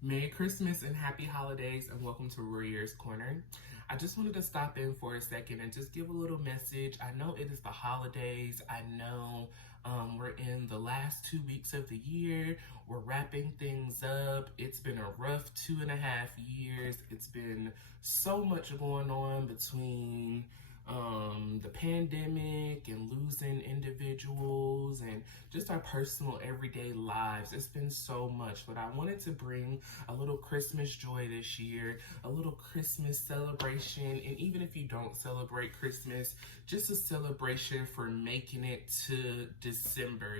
Merry Christmas and happy holidays, and welcome to Royaire's Corner. I just wanted to stop in for a second and just give a little message. I know it is the holidays. I know we're in the last 2 weeks of the year. We're wrapping things up. It's been a rough 2.5 years. It's been so much going on between the pandemic and losing individuals and just our personal everyday lives. It's been so much, but I wanted to bring a little Christmas joy this year, a little Christmas celebration, and even if you don't celebrate Christmas, just a celebration for making it to December.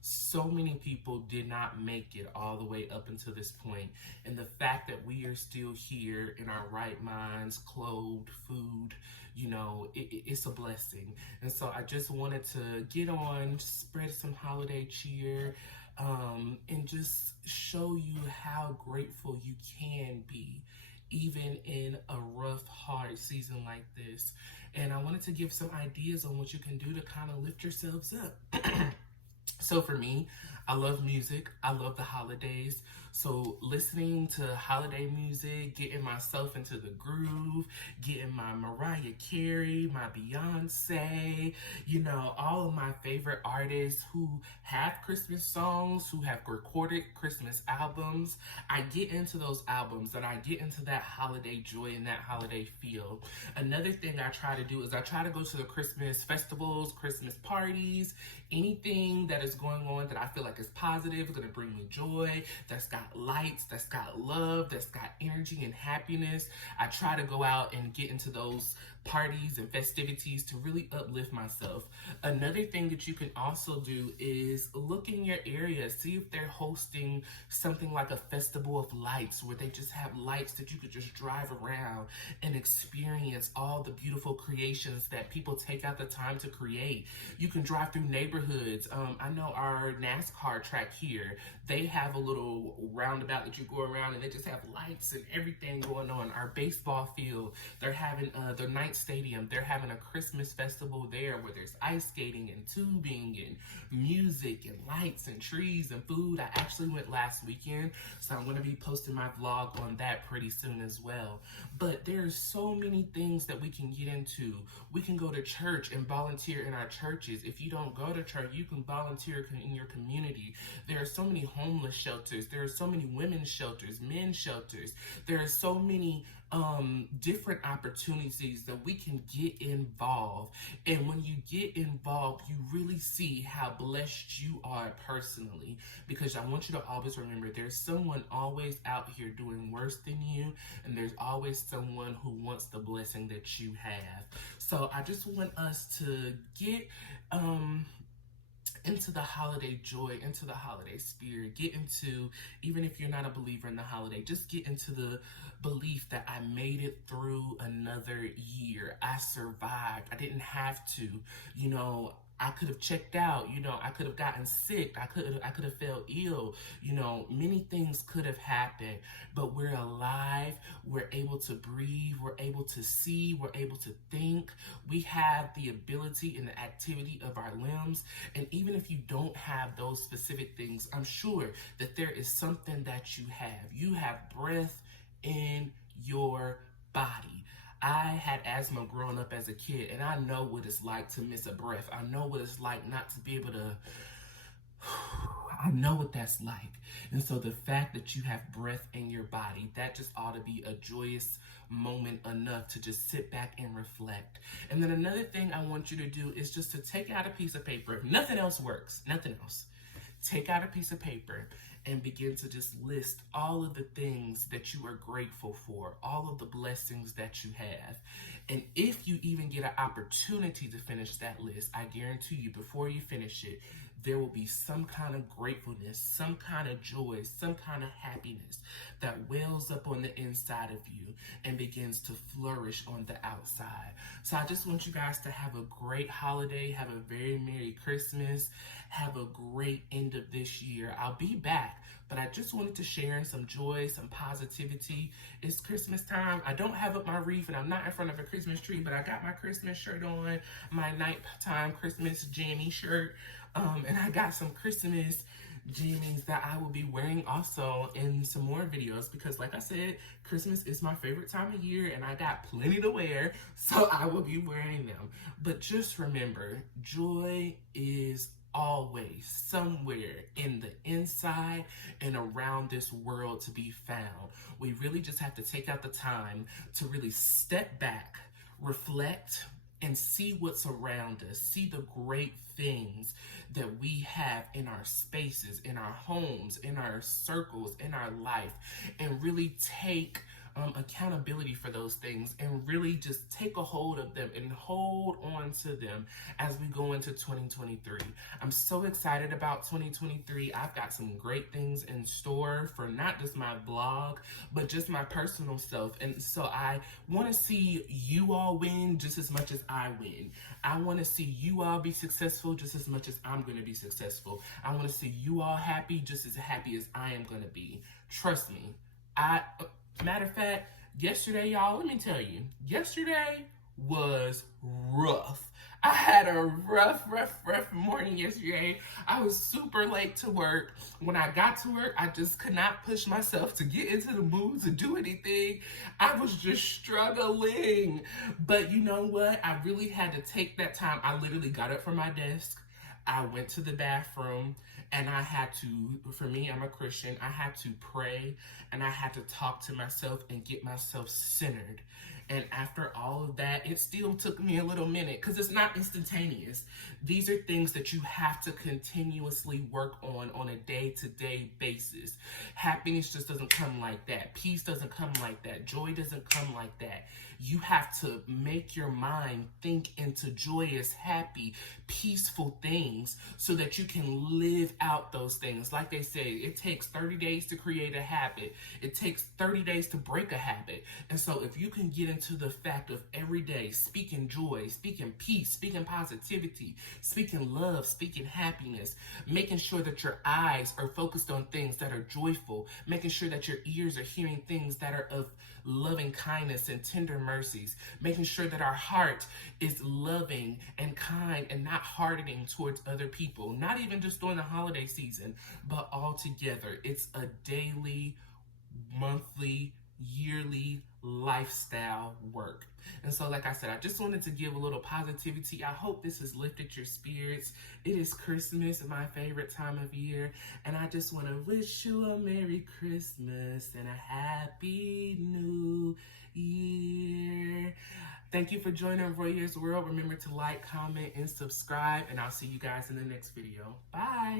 So many people did not make it all the way up until this point, and the fact that we are still here in our right minds, clothed, food, it's a blessing. And so I just wanted to get on, spread some holiday cheer, and just show you how grateful you can be even in a rough, hard season like this. And I wanted to give some ideas on what you can do to kind of lift yourselves up. So for me, I love music. I love the holidays. So listening to holiday music, getting myself into the groove, getting my Mariah Carey, my Beyonce, all of my favorite artists who have Christmas songs, who have recorded Christmas albums. I get into those albums and I get into that holiday joy and that holiday feel. Another thing I try to do is I try to go to the Christmas festivals, Christmas parties, anything that is going on that I feel like is positive, going to bring me joy, that's got lights, that's got love, that's got energy and happiness. I try to go out and get into those parties and festivities to really uplift myself. Another thing that you can also do is look in your area, see if they're hosting something like a festival of lights where they just have lights that you could just drive around and experience all the beautiful creations that people take out the time to create. You can drive through neighborhoods. I know our NASCAR track here, they have a little roundabout that you go around and they just have lights and everything going on. Our baseball field, they're having their night stadium, they're having a Christmas festival there where there's ice skating and tubing and music and lights and trees and food. I actually went last weekend, so I'm going to be posting my vlog on that pretty soon as well. But there's so many things that we can get into. We can go to church and volunteer in our churches. If you don't go to church, you can volunteer in your community. There are so many homeless shelters. There are so many women's shelters, men's shelters. There are so many different opportunities that we can get involved. And when you get involved, you really see how blessed you are personally, because I want you to always remember there's someone always out here doing worse than you, and there's always someone who wants the blessing that you have. So I just want us to get into the holiday joy, into the holiday spirit, get into, even if you're not a believer in the holiday, just get into the belief that I made it through another year. I survived. I didn't have to, I could have checked out, I could have gotten sick, I could have fell ill, many things could have happened, but we're alive, we're able to breathe, we're able to see, we're able to think, we have the ability and the activity of our limbs. And even if you don't have those specific things, I'm sure that there is something that you have. You have breath in your body. I had asthma growing up as a kid, and I know what it's like to miss a breath. I know what it's like not to be able to, I know what that's like. And so the fact that you have breath in your body, that just ought to be a joyous moment enough to just sit back and reflect. And then another thing I want you to do is just to take out a piece of paper. If nothing else works, nothing else, take out a piece of paper and begin to just list all of the things that you are grateful for, all of the blessings that you have. And if you even get an opportunity to finish that list, I guarantee you, before you finish it, there will be some kind of gratefulness, some kind of joy, some kind of happiness that wells up on the inside of you and begins to flourish on the outside. So I just want you guys to have a great holiday, have a very Merry Christmas, have a great end of this year. I'll be back, but I just wanted to share some joy, some positivity. It's Christmas time. I don't have up my wreath and I'm not in front of a Christmas tree, but I got my Christmas shirt on, my nighttime Christmas jammy shirt, and I got some Christmas jeans that I will be wearing also in some more videos, because like I said, Christmas is my favorite time of year and I got plenty to wear, so I will be wearing them. But just remember, joy is always somewhere in the inside and around this world to be found. We really just have to take out the time to really step back, reflect, and see what's around us, see the great things that we have in our spaces, in our homes, in our circles, in our life, and really take accountability for those things and really just take a hold of them and hold on to them as we go into 2023. I'm so excited about 2023. I've got some great things in store for not just my blog, but just my personal self. And so I want to see you all win just as much as I win. I want to see you all be successful just as much as I'm going to be successful. I want to see you all happy just as happy as I am going to be. Trust me. Matter of fact, yesterday, y'all, let me tell you, yesterday was rough. I had a rough morning yesterday. I was super late to work. When I got to work, I just could not push myself to get into the mood to do anything. I was just struggling. But you know what? I really had to take that time. I literally got up from my desk. I went to the bathroom and I had to, for me, I'm a Christian, I had to pray and I had to talk to myself and get myself centered. And after all of that, it still took me a little minute because it's not instantaneous. These are things that you have to continuously work on a day-to-day basis. Happiness just doesn't come like that. Peace doesn't come like that. Joy doesn't come like that. You have to make your mind think into joyous, happy, peaceful things so that you can live out those things. Like they say, it takes 30 days to create a habit. It takes 30 days to break a habit. And so if you can get into the fact of every day speaking joy, speaking peace, speaking positivity, speaking love, speaking happiness, making sure that your eyes are focused on things that are joyful, making sure that your ears are hearing things that are of loving kindness and tender mercies, making sure that our heart is loving and kind and not hardening towards other people, not even just during the holiday season, but all together. It's a daily, monthly, yearly lifestyle work. And so, like I said, I just wanted to give a little positivity. I hope this has lifted your spirits. It is Christmas, my favorite time of year, and I just want to wish you a Merry Christmas and a Happy New Year. Thank you for joining Royaire's World. Remember to like, comment, and subscribe, and I'll see you guys in the next video. Bye.